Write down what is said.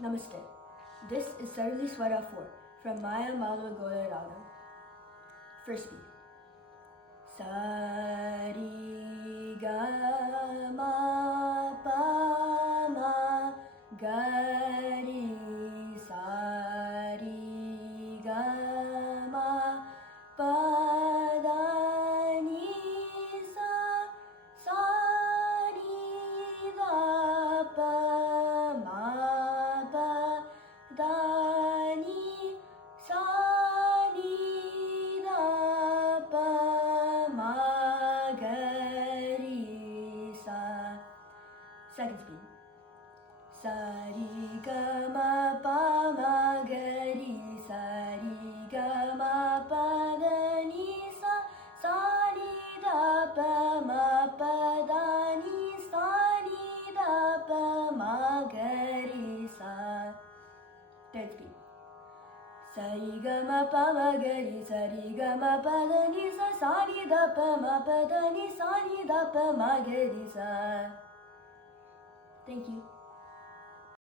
Namaste. This is Sarli Swara 4 from Maya Malvagola Ragam. First beat. Sari ga ma pa ma ga ri sari ga ma pa da ni sa sa ni da pa ma pa da ni sa ni da pa ma ga ri sa. Second speed. Sa ri ga ma pa ma ga ri sa ri ga ma pa da ni sa sa ni da pa ma pa da ni sa ni da pa ma ga ri sa. Third speed. Sa ri ga ma pa ma ga ri sa ri ga ma pa da ni sa sa ni da pa ma pa da ni sa ni da pa ma ga ri sa. Thank you.